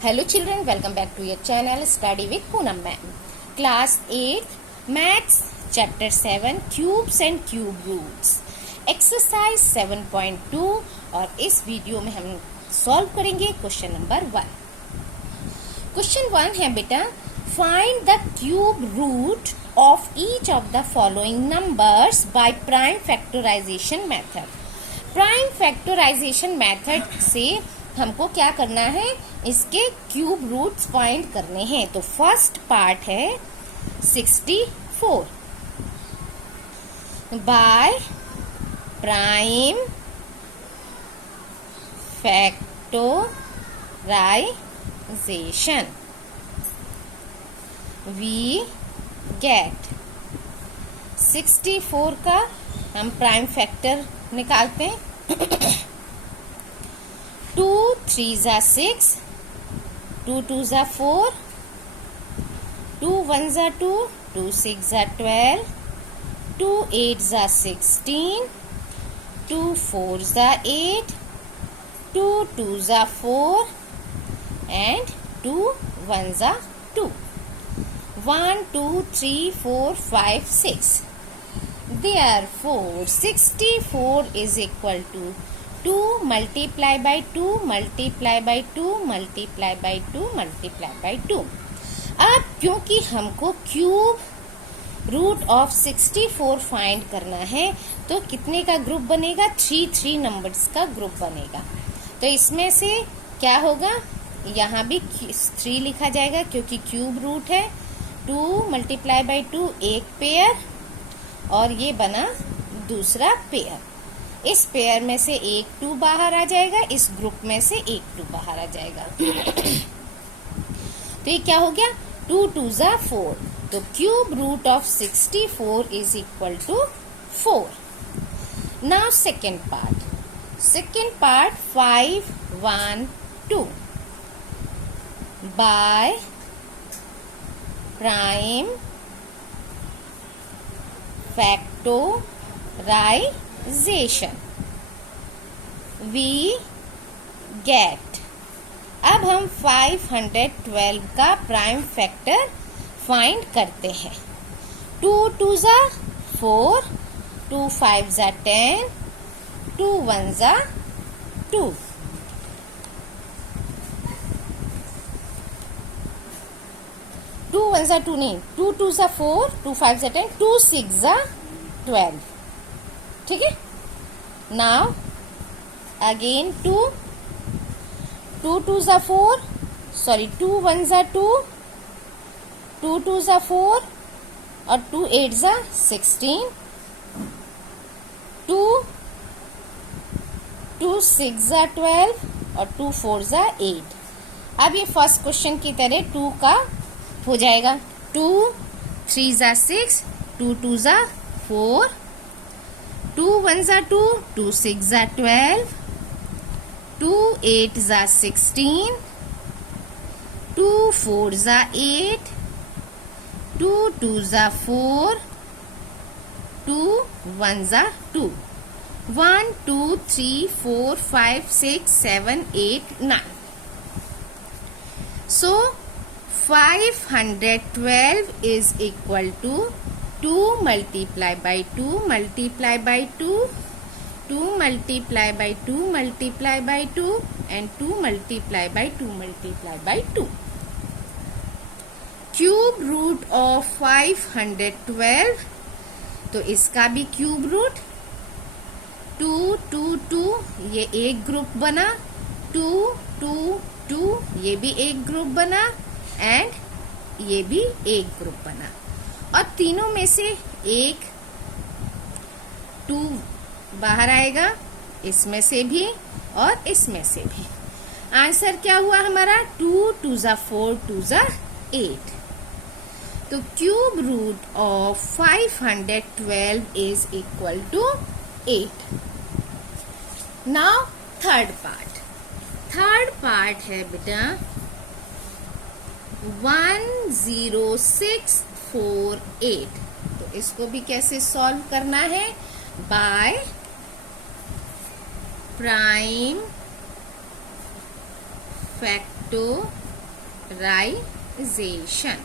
Hello children, welcome back to your channel Study with Poonam Ma'am. Class 8 Maths Chapter 7 Cubes and Cube Roots Exercise 7.2 और इस video में हम solve करेंगे question number 1. Question 1 है बेटा, find the cube root of each of the following numbers by prime factorisation method. Prime factorisation method से हमको क्या करना है, इसके क्यूब रूट्स फाइंड करने हैं. तो फर्स्ट पार्ट है 64 by prime factorisation we get 64 का हम प्राइम फैक्टर निकालते हैं. 2 3s are 6, 2 2s are 4, 2 1s are 2, 2 6s are 12, 2 8s are 16, 2 4s are 8, 2 2s are 4 and 2 1s are 2. 1 2 3 4 5 6. Therefore 64 is equal to 2 multiply by 2 multiply by 2 multiply by 2 multiply by 2. अब क्योंकि हमको cube root of 64 find करना है तो कितने का group बनेगा, 3 numbers का ग्रुप बनेगा. तो इसमें से क्या होगा, यहाँ भी 3 लिखा जाएगा क्योंकि क्यूब रूट है. 2 multiply by 2 एक पेयर और ये बना दूसरा पेयर. इस पेयर में से एक 2 बाहर आ जाएगा, इस ग्रुप में से एक 2 बाहर आ जाएगा. तो ये क्या हो गया, 2 2s are 4. तो cube root of 64 is equal to 4. Now second part 5 1 2 by prime factorisation we get. अब हम 512 का प्राइम फैक्टर फाइंड करते हैं. 2 2s are 4, 2 5s are 10, 2 1s are 2. 2 1s are 2 नहीं, 2 2s are 4, 2 5s are 10, 2 6s are 12. ठीक है. Now again 2 2s are 4, sorry 2 1s are 2, 2 2s are 4 और 2 8s are 16, 2 6s are 12 और 2 4s are 8. अब ये first question की तरह 2 का हो जाएगा. 2 3s are 6, 2 2s are 4, 2 1s are 2, 2 6s are 12, 2 8s are 16, 2 4s are 8, 2 2s are 4, 2 1s are 2. 1 2 3 4 5 6 7 8 9. So 512 is equal to 2 multiply by 2 multiply by 2, 2 multiply by 2 multiply by 2 and 2 multiply by 2 multiply by 2. Cube root of 512, तो इसका भी cube root 2 2 2, ये एक group बना. 2 2 2, ये भी एक group बना एंड ये भी एक ग्रुप बना. और तीनों में से एक 2 बाहर आएगा, इसमें से भी और इसमें से भी. आंसर क्या हुआ हमारा, 2 2s are 4, 2s are 8. तो cube root of 512 is equal to 8. Now third part है बेटा 10648. तो इसको भी कैसे सॉल्व करना है, by prime factorizations factorisation.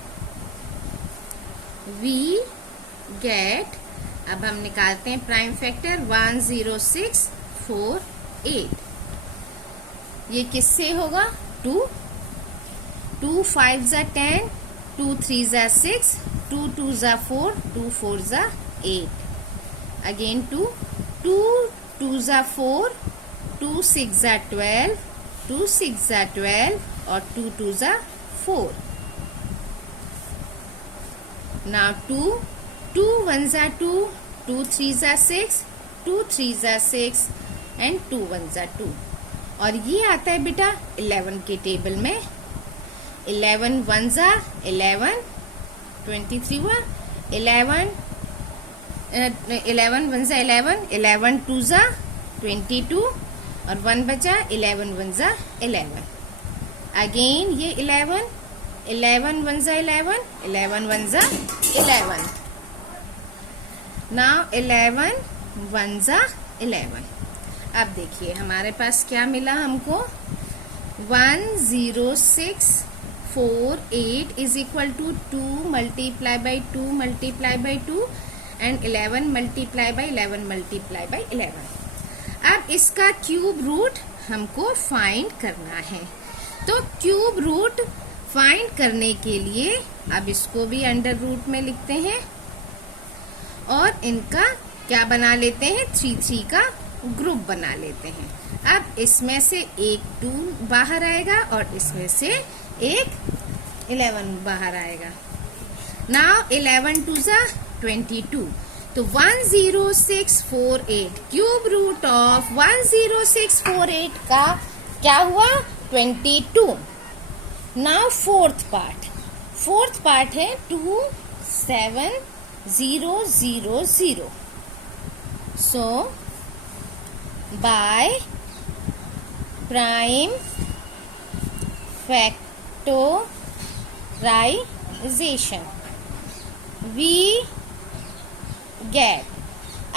We get, अब हम निकालते हैं प्राइम फैक्टर 10648। ये किससे होगा? 2 5 ज़ा 10, 2 3 ज़ा 6, 2 2 ज़ा 4, 2 4 ज़ा 8, अगेन 2 2 ज़ा 4, 2 6 ज़ा 12, 2 6 ज़ा 12 और 2 2 ज़ा 4। Now 2 1 ज़ा 2, 2 3 ज़ा 6, 2 3 ज़ा 6 एंड 2 1 ज़ा 2। और ये आता है बेटा 11 के टेबल में। 11 1 ज़ा 11, 23 हुआ। 11 1 ज़ा 11, 11 2 ज़ा 22 और 1 बचा। 11 1 ज़ा 11, अगेन ये 11 1 ज़ा 11, 11 1 ज़ा 11। नाउ 11 1 ज़ा 11। अब देखिए हमारे पास क्या मिला हमको। 10648 is equal to 2 multiply by 2 multiply by 2 and 11 multiply by 11 multiply by 11। अब इसका क्यूब रूट हमको फाइंड करना है। तो क्यूब रूट फाइंड करने के लिए अब इसको भी अंडर रूट में लिखते हैं और इनका क्या बना लेते हैं? 3 3 का ग्रुप बना लेते हैं। अब इसमें से एक 2 बाहर आएगा और इसमें से एक 11 बाहर आएगा। नाउ 11 2 ज़ा 22। तो 10648 क्यूब रूट ऑफ 10648 का क्या हुआ? 22। नाउ फोर्थ पार्ट है 27000। So by prime factorisation we get.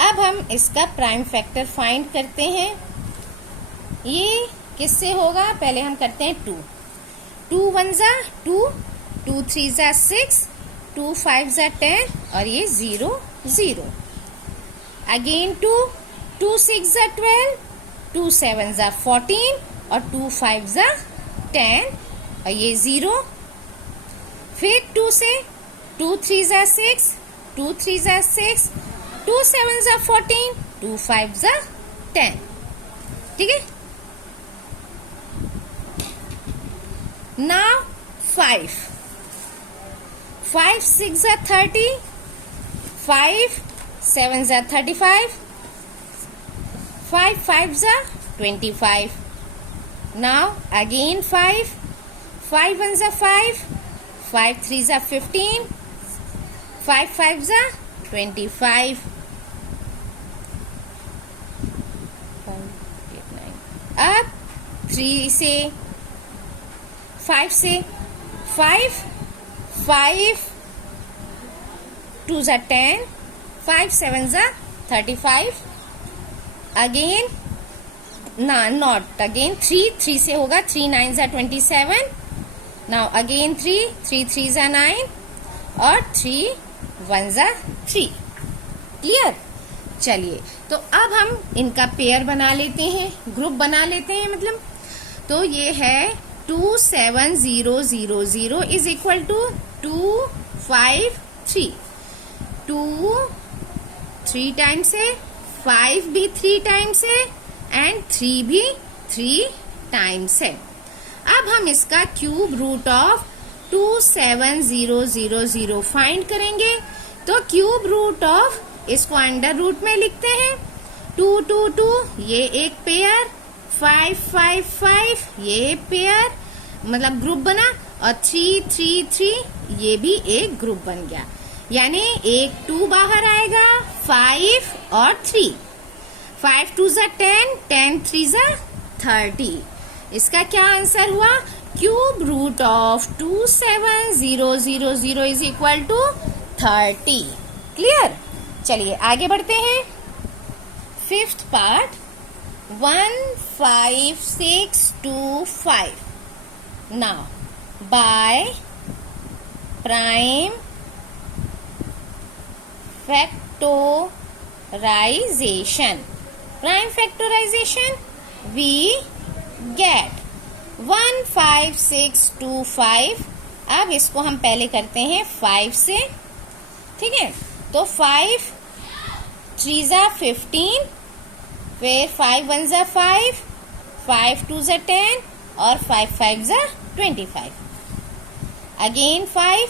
अब हम इसका प्राइम फैक्टर फाइंड करते हैं। ये किससे होगा? पहले हम करते हैं 2 1 ज़ा 2, 2 3 ज़ा 6, 2 5 ज़ा 10 और ये 0 0, अगेन 2 6 ज़ा 12, 2 7 ज़ा 14 और 2 5 ज़ा 10 और ये 0। फिर 2 से 2 3 ज़ा 6, 2 3 ज़ा 6, 2 7 ज़ा 14, 2 5 ज़ा 10। ठीक है। नाउ 5 6 ज़ा 30, 5 7 ज़ा 35, 5 5 ज़ा 25। नाउ अगेन 5 1 ज़ा 5, 5 3 ज़ा 15, 5 5 ज़ा 25। अब 3 से 5 से 5 2 ज़ा 10, 5 7 ज़ा 35, अगेन नॉट अगेन 3 से होगा। 3 9 ज़ा 27। नाउ अगेन 3 3 ज़ा 9 और 3 1 ज़ा 3। क्लियर? चलिए तो अब हम इनका पेयर बना लेते हैं, ग्रुप बना लेते हैं मतलब। तो ये है 27000 इज इक्वल टू 2 5 3। 2 3 टाइम्स है, 5 भी 3 टाइम्स है एंड 3 भी 3 टाइम्स है। अब हम इसका क्यूब रूट ऑफ 27000 फाइंड करेंगे। तो क्यूब रूट ऑफ इसको अंडर रूट में लिखते हैं। 2 2 2 ये एक पेयर, 5 5 5 ये पेयर मतलब ग्रुप बना और 3 3 3 ये भी एक ग्रुप बन गया। यानी एक 2 बाहर आएगा, 5 और 3। 5 2 ज़ा 10, 10 3 ज़ा 30। इसका क्या आंसर हुआ? Cube root of 27000 is equal to 30। Clear? चलिए आगे बढ़ते हैं। Fifth part 15625। Now by prime factorization. Prime factorization we get 15625. अब इसको हम पहले करते हैं 5 से, ठीक है। तो 5 3 ज़ा 15, फिर 5 1 ज़ा 5, 5 2 ज़ा 10 और 5 5 ज़ा 25. अगेन 5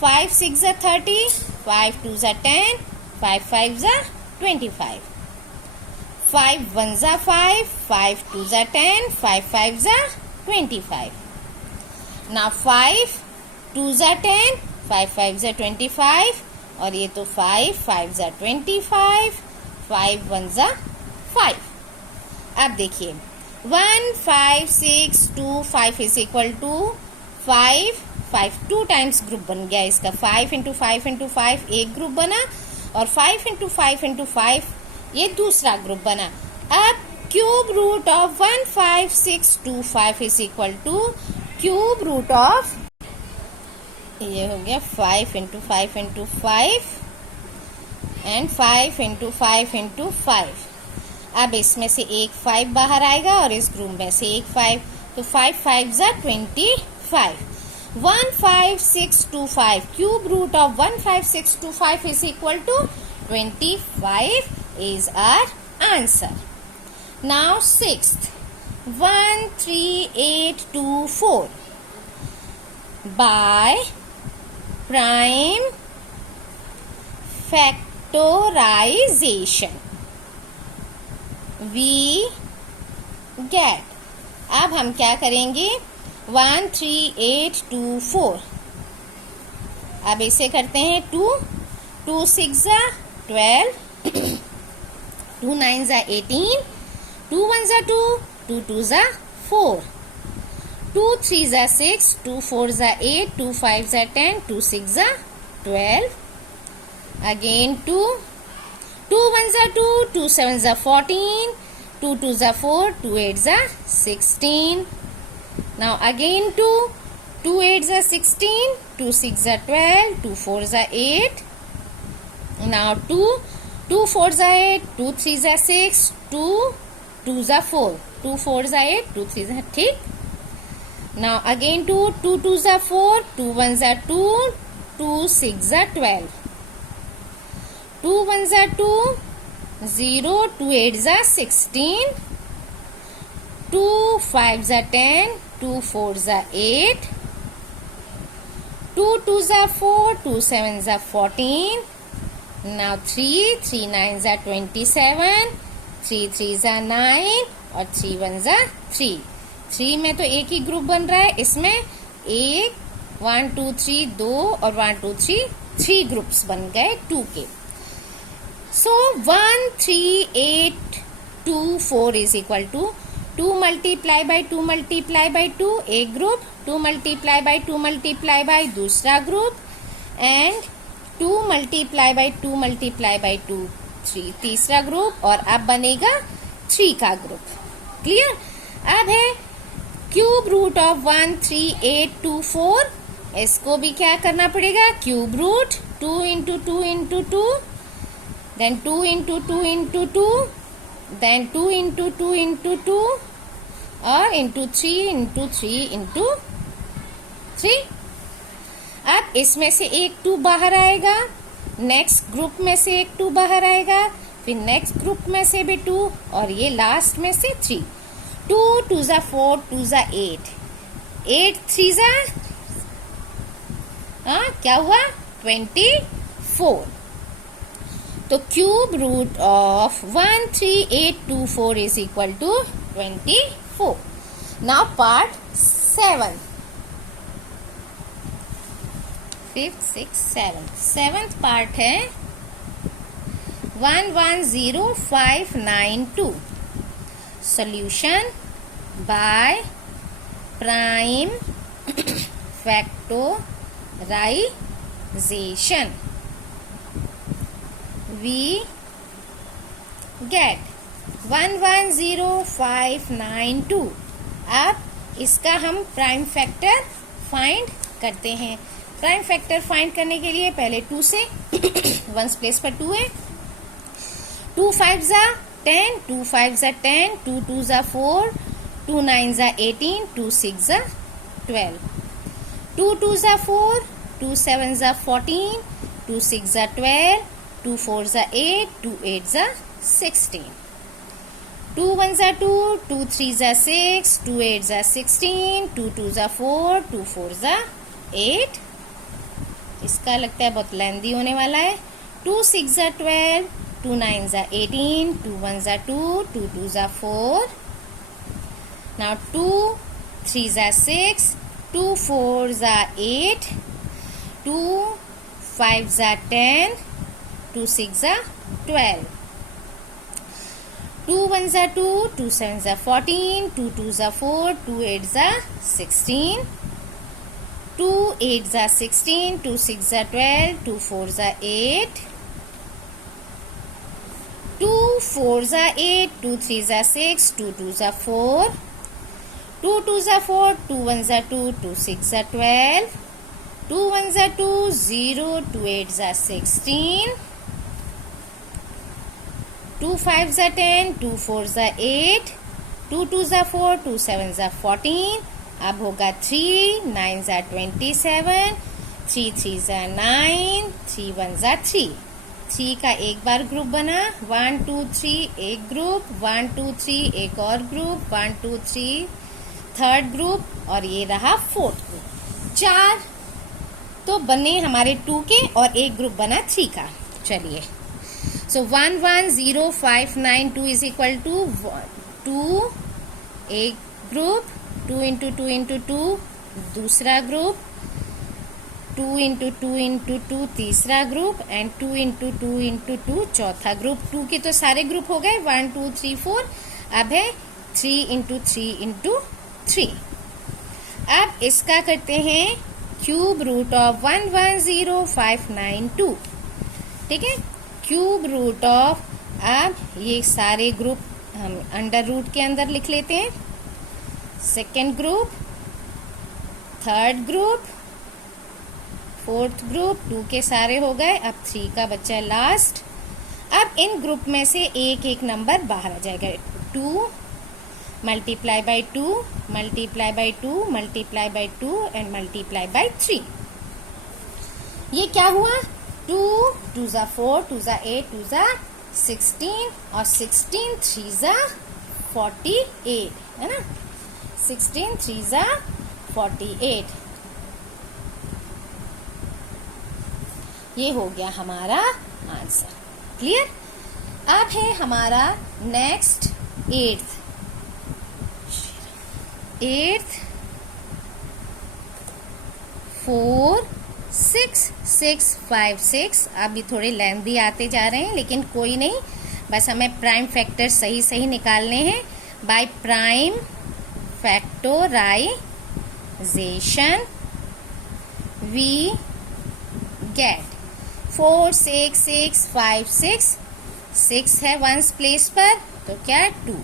5 6 ज़ा 30, 5 2 ज़ा 10, 5 5 ज़ा 25. 5 1 ज़ा 5, 5 2 ज़ा 10, 5 5 ज़ा 25. Now 5 2 ज़ा 10, 5 5 ज़ा 25 और ये तो 5 5 ज़ा 25, 5 1 ज़ा 5. अब देखिए 1 5 6 2 5 is equal to 5 5 2 times group बन गया इसका. 5 इंटू 5 इंटू 5 एक ग्रुप बना और 5 इंटू 5 इंटू 5 ये दूसरा ग्रुप बना. अब cube root of 15625 is equal to cube root of, ये हो गया 5 into 5 into 5 and 5 into 5 into 5. अब इसमें से एक 5 बाहर आएगा और इस ग्रुप में से एक 5, तो 5 5 ज़ा 25. 15625 cube root of 15625 is equal to 25 is our answer. Now 6th 13824 by prime factorization we get. अब हम क्या करेंगे 13824. अब इसे करते हैं 2 2 6 ज़ा 12, 2 9 ज़ा 18, 2 1 ज़ा 2, 2 2 ज़ा 4, 2 3 ज़ा 6, 2 4 ज़ा 8, 2 5 ज़ा 10, 2 6 ज़ा 12. अगेन 2 2 1 ज़ा 2, 2 7 ज़ा 14, 2 2 ज़ा 4, 2 8 ज़ा 16. Now again 2 2 8 ज़ा 16, 2 6 ज़ा 12, 2 4 ज़ा 8. Now 2 2 4 ज़ा 8, 2 3 ज़ा 6, 2 2 ज़ा 4, 2 4 ज़ा 8, 2 3 ज़ा, ठीक. Now again 2 2 2 ज़ा 4, 2 1 ज़ा 2, 2 6 ज़ा 12, 2 1 ज़ा 2, 0 2 8 ज़ा 16, 2 5 ज़ा 10, 2 4 ज़ा 8, 2 2 ज़ा 4, 2 7 ज़ा 14. Now 3 3 9 ज़ा 27, 3 3 ज़ा 9 और 3 1 ज़ा 3. 3 में तो एक ही ग्रुप बन रहा है, इसमें 1 1 2 3 2 और 1 2 3 3 ग्रुप्स बन गए 2 के. So 13824 is equal to 2 multiply by 2 multiply by 2 एक group, 2 multiply by 2 multiply by दूसरा group and 2 multiply by 2 multiply by 2 3 तीसरा ग्रुप और अब बनेगा 3 का ग्रुप. क्लियर. अब है क्यूब रूट ऑफ 13824. इसको भी क्या करना पड़ेगा, cube root 2 into 2 into 2, then 2 into 2 into 2, then 2 into 2 into 2 और into 3 into 3 into 3. अब इसमें से एक 2 बाहर आएगा, नेक्स्ट ग्रुप में से एक 2 बाहर आएगा, फिर नेक्स्ट ग्रुप में से भी 2 और ये लास्ट में से 3. 2 2 ज़ा 4, 2 ज़ा 8, 8 3 ज़ा क्या हुआ 24. तो cube root of 13824 is equal to 24. Now part 7, 5th 6th 7th. 7th पार्ट है 110592. Solution by prime factorisation we get 110592. अब इसका हम प्राइम फैक्टर फाइंड करते हैं। प्राइम फैक्टर फाइंड करने के लिए पहले 2 से वंस प्लेस पर 2 है। 2 5 जा 10, 2 5 जा 10, 2 2 जा 4, 2 9 जा 18, 2 6 जा 12, 2 2 जा 4, 2 7 जा 14, 2 6 जा 12, 2 4 जा 8, 2 8 जा 16, 2 1 जा 2, 2 3 जा 6, 2 8 जा 16, 2 2 जा 4, 2 4 जा 8। इसका लगता है बहुत लेंदी होने वाला है। 2 6 जा 12, 2 9 जा 18, 2 1 जा 2, 2 2 जा 4, नाउ 2 3 जा 6, 2 4 जा 8, 2 5 जा 10, 2 6 जा 12, 2 1 जा 2, 2 7 जा 14, 2 2 जा 4, 2 8 जा 16, 2 8 जा 16, 2 6 जा 12, 2 4 जा 8, 2 4 जा 8, 2 3 जा 6, 2 2 जा 4, 2 2 जा 4, 2 1 जा 2, 2 6 जा 12, 2 1 जा 2 0, 2 8 जा 16, 2 5 जा 10, 2 4 जा 8, 2 2 जा 4, 2 7 जा 14, अब होगा 3 9 जा 27, 3 3 जा 9, 3 1 जा 3, 3 का एक बार ग्रुप बना, 1 2 3 एक ग्रुप, 1 2 3 एक और ग्रुप, 1 2 3 थर्ड ग्रुप, और ये रहा फोर्थ ग्रुप। 4 तो बने हमारे 2 के और एक ग्रुप बना 3 का। चलिए, सो 1 1 0 5 9 2 इज इक्वल टू 2 एक ग्रुप, 2 इंटू 2 इंटू 2 दूसरा ग्रुप, 2 इंटू 2 इंटू 2 तीसरा ग्रुप, एंड 2 इंटू 2 इंटू 2 चौथा ग्रुप। 2 के तो सारे ग्रुप हो गए, 1 2 3 4। अब है 3 इंटू 3 इंटू 3। अब इसका करते हैं क्यूब रूट ऑफ 1 1 0 5 9 2। ठीक है, क्यूब रूट ऑफ, अब ये सारे ग्रुप हम अंडर रूट के अंदर लिख लेते हैं। Second group, third group, fourth group, 2 के सारे हो गए, अब 3 का बच्चा है लास्ट। अब इन ग्रुप में से एक एक नंबर बाहर आ जाएगा। 2 multiply by 2 multiply by 2 multiply by 2 and multiply by 3। ये क्या हुआ? 2 2 जा 4, 2 जा 8, 2 जा 16, और 16 3 जा 48, है ना। 16 3 जा 48। ये हो गया हमारा आंसर। क्लियर? अब है हमारा नेक्स्ट 8th 4 6 6 5 6। अभी थोड़े लेंथी आते जा रहे हैं, लेकिन कोई नहीं, बस हमें प्राइम फैक्टर सही सही निकालने हैं। By prime factorisation we get 4 6 6 5 6। 6 है वंस प्लेस पर, तो क्या 2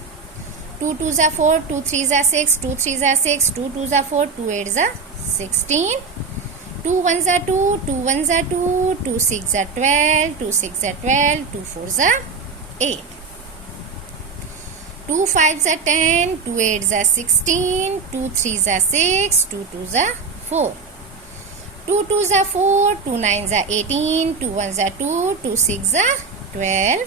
2 2 जा 4, 2 3 जा 6, 2 3 जा 6, 2 2 जा 4, 2 8 जा 16, 2 1 जा 2, 2 1 जा 2, 2 6 जा 12, 2 6 जा 12, 2 4 जा 8, 2 5 जा 10, 2 8 जा 16, 2 3 जा 6, 2 2 जा 4, 2 2 जा 4, 2 9 जा 18, 2 1 जा 2, 2 6 जा 12,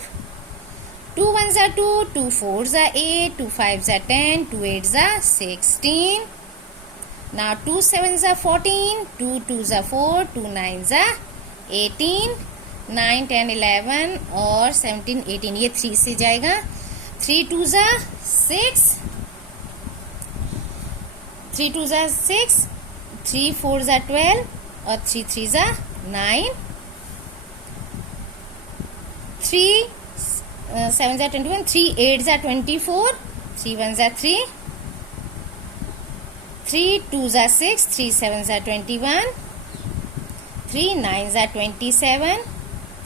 2 1 जा 2, 2 4 जा 8, 2 5 जा 10, 2 8 जा 16, now 2 7 जा 14, 2 2 जा 4, 2 9 जा 18, 9 10 11 और 17 18। ये 3 से जाएगा। 3 2 जा 6, 3 2 जा 6, 3 4 जा 12 और 3 3 जा 9, 3 7 जा 21, 3 8 जा 24, 3 1 जा 3, 3 2 जा 6, 3 7 जा 21, 3 9 जा 27,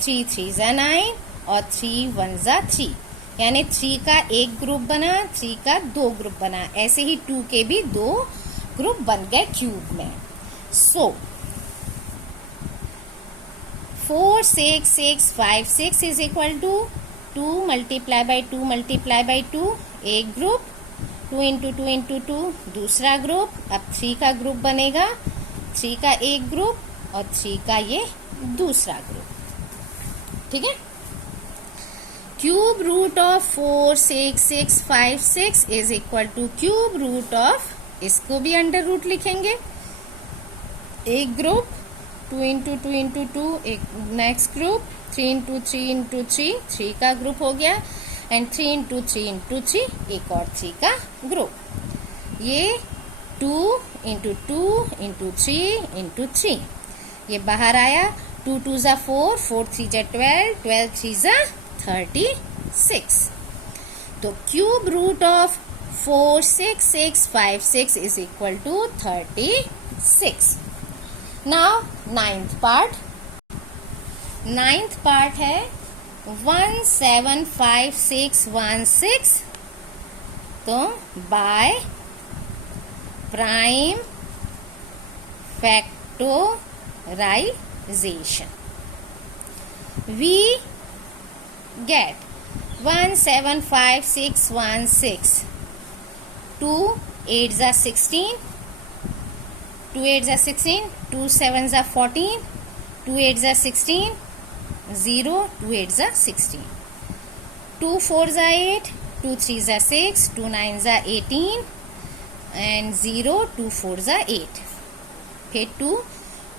3 3 जा 9 और 3 1 जा 3। यानी 3 का एक ग्रुप बना, 3 का 2 ग्रुप बना। ऐसे ही 2 के भी 2 ग्रुप बन गए क्यूब में। So 4 6 6 5 6 is equal to 2 multiply by 2 multiply by 2 एक ग्रुप, 2 इंटू 2 इंटू 2 दूसरा ग्रुप. अब 3 का ग्रुप बनेगा, 3 का एक ग्रुप और 3 का ये दूसरा ग्रुप. ठीक है. Cube root of 4 6 6 5 6 is equal to cube root of, इसको भी अंडर रूट लिखेंगे. एक ग्रुप 2 इंटू 2 इंटू 2 एक नेक्स्ट ग्रुप, 3 इंटू 3 इंटू 3 3 का ग्रुप हो गया, एंड 3 इंटू 3 इंटू 3 एक और 3 का ग्रुप. ये 2 इंटू 2 इंटू 3 इंटू 3 ये बाहर आया. 2 2 जा 4, 4 3 जा 12, 12 3 जा 36. तो cube root of 4 6 6 5 6 is equal to 36. Now ninth part. Ninth part है 1 7 5 6 1 6. तो by prime factorisation we get 1 7 5 6 1 6. 2 8 जा 16, 2 8 जा 16, 2 7 जा 14, 2 8 जा 16, 0 2 8 जा 16, 2 4 जा 8, 2 3 जा 6, 2 9 जा 18 एंड 0 2 4 जा 8. फिर 2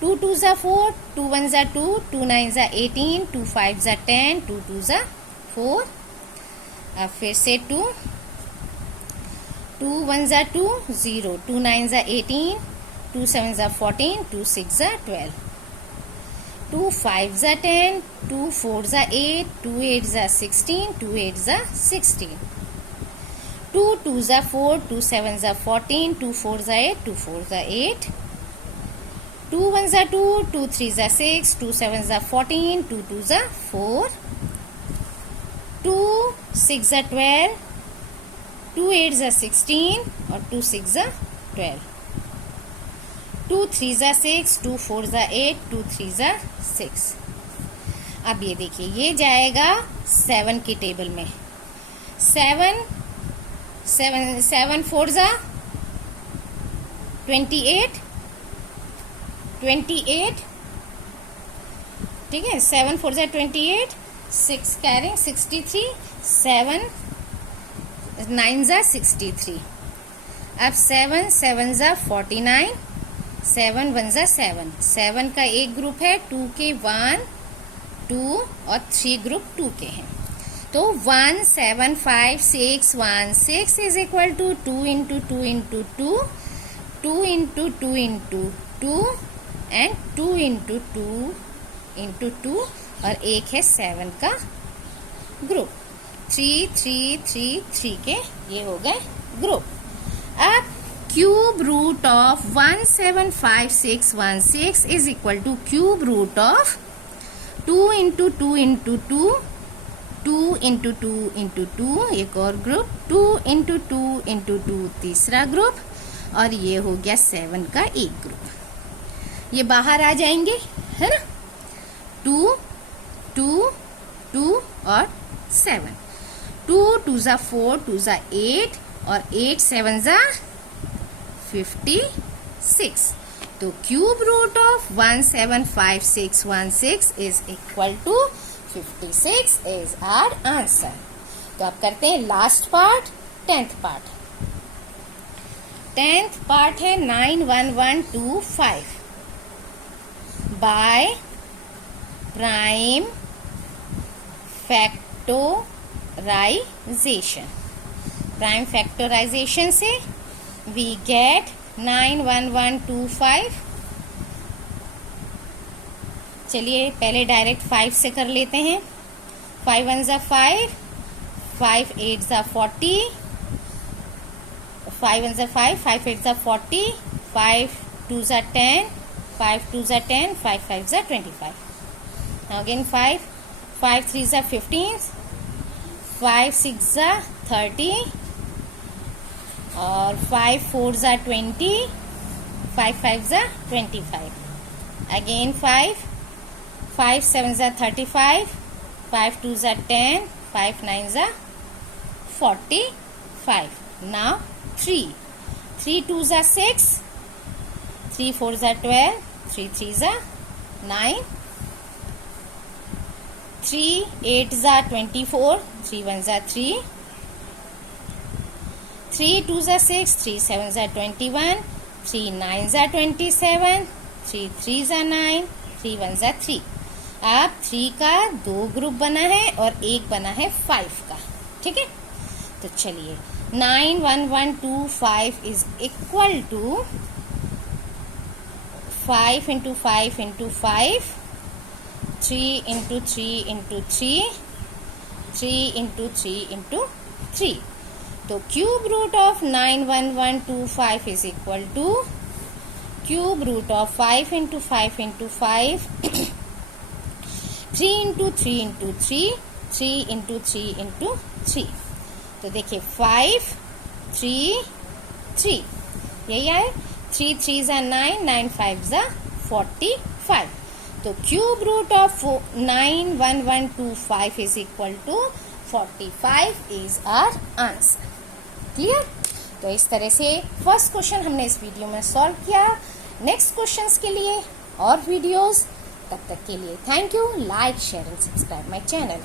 2 2 जा 4, 2 1 जा 2, 2 9 जा 18, 2 5 जा 10, 2 2 जा 4. अब फिर से 2 2 1 जा 2 0, 2 9 जा 18, 2 7 जा 14, 2 6 जा 12, 2 5 जा 10, 2 4 जा 8, 2 8 जा 16, 2 8 जा 16, 2 2 जा 4, 2 7 जा 14, 2 4 जा 8, 2 4 जा 8, 2 1 जा 2, 2 3 जा 6, 2 7 जा 14, 2 2 जा 4, 2 6 जा 12, 2 8 जा 16 और 2 6 जा 12, 2 3 जा 6, 2 4 जा 8, 2 3 जा 6. अब ये देखिए ये जाएगा 7 की टेबल में. 7 4 जा 28, 28. ठीक है. 7 4 जा 28, 6 कैरिंग 63, 7 9 जा 63. अब 7 7 जा 49, 7 1 जा 7. 7 का एक ग्रुप है, 2 के 1 2 और 3 ग्रुप 2 के हैं. तो 1 7 5 6 1 6 is equal to 2 into 2 into 2, 2 into 2 into 2 and 2 into 2 into 2 और एक है 7 का ग्रुप. 3 3 3 3 के ये हो गए ग्रुप. अब cube root of 1 7 5 6 1 6 is equal to cube root of 2 into 2 into 2, 2 into 2 into 2 एक और ग्रुप, 2 इंटू 2 इंटू 2 तीसरा ग्रुप, और ये हो गया 7 का एक ग्रुप. ये बाहर आ जाएंगे, है ना. 2 2 2 और 7. 2 2 जा 4, 2 जा 8 और 8 7 जा 56. तो cube root of 1 7 5 6 1 6 is equal to 56 is our answer. तो अब करते हैं last part, 10th part. 10th part है 9 1 1 2 5 bye prime factorisation. Prime factorisation से वी गेट 9 1 1 2 5. चलिए पहले डायरेक्ट 5 से कर लेते हैं. 5 1 जा 5, 5 8 जा 40, 5 1 जा 5, 5 8 जा 40, 5 2 जा 10, 5 2 जा 10, 5 5 जा 25. Now again 5 3 जा 15, 5 6 जा 30 और 5 4 जा 20, 5 5 जा 25, again 5, 5 7 जा 35, 5 2 जा 10, 5 9 जा 45. Now 3 2 जा 6, 3 4 जा 12, 3 3 जा 9, 3 8 जा 24, 3 1 जा 3, 3 2 जा 6, 3 7 जा 21, 3 9 जा 27, 3 3 जा 9, 3 1 जा 3. अब 3 का 2 ग्रुप बना है और एक बना है 5 का. ठीक है, तो चलिए 9 1 1 2 5 is equal to 5 into 5 into 5, 3 into 3 into 3, 3 into 3 into 3. तो cube root of 91125 is equal to cube root of 5 into 5 into 5, 3 into 3 into 3, 3 into 3 into 3. तो देखिए 5 3 3, यही आए. 3 3 जा 9, 9 5 जा 45. तो cube root of 91125 is equal to 45 is our answer. Clear? तो इस तरह से फर्स्ट क्वेश्चन हमने इस वीडियो में सॉल्व किया. नेक्स्ट क्वेश्चंस के लिए और वीडियोस, तब तक के लिए thank you. Like share and subscribe my channel.